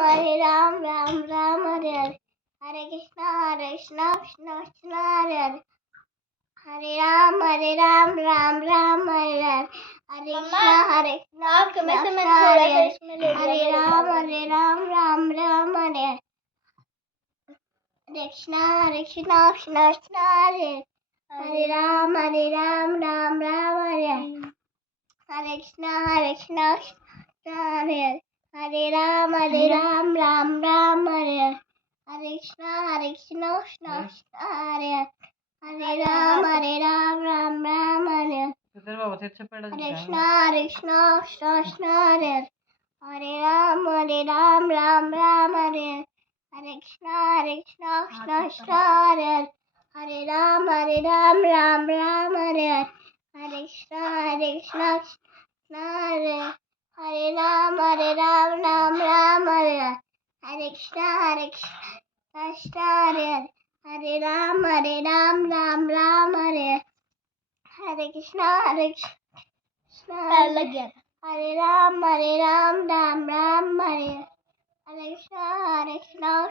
Hare Ram, Ram Ram Hare Hare. Hare Krishna, Krishna Krishna Hare Hare. Hare Ram, Ram Ram Hare Hare. Hare Krishna, Krishna Krishna Hare Hare. Hare Ram, Ram Ram Hare Hare. Hare Krishna, Krishna Krishna Hare Hare. Hare Ram, Ram Ram Hare Hare. Hare Krishna, Krishna Krishna Hare Hare. Hare Ram, Ram Ram Hare Hare. Hare Krishna, Krishna Krishna Hare Hare. Hare Ram, Ram Ram Hare Hare. Hare Krishna, Krishna Krishna Hare Hare. Hare Ram, Ram Ram Hare Hare. Hare Krishna, Krishna Krishna Hare Hare. Hare Ram, Ram Ram Hare Hare. Hare Krishna, Krishna Krishna Hare Hare. Hare Ram, Ram Ram Hare Hare. Hare Krishna, Krishna Hare Hare. Hare Ram, Ram Ram Hare Hare. Hare Krishna, Krishna Hare Hare. Hare Ram, Ram Ram Hare Hare. Hare Krishna, Krishna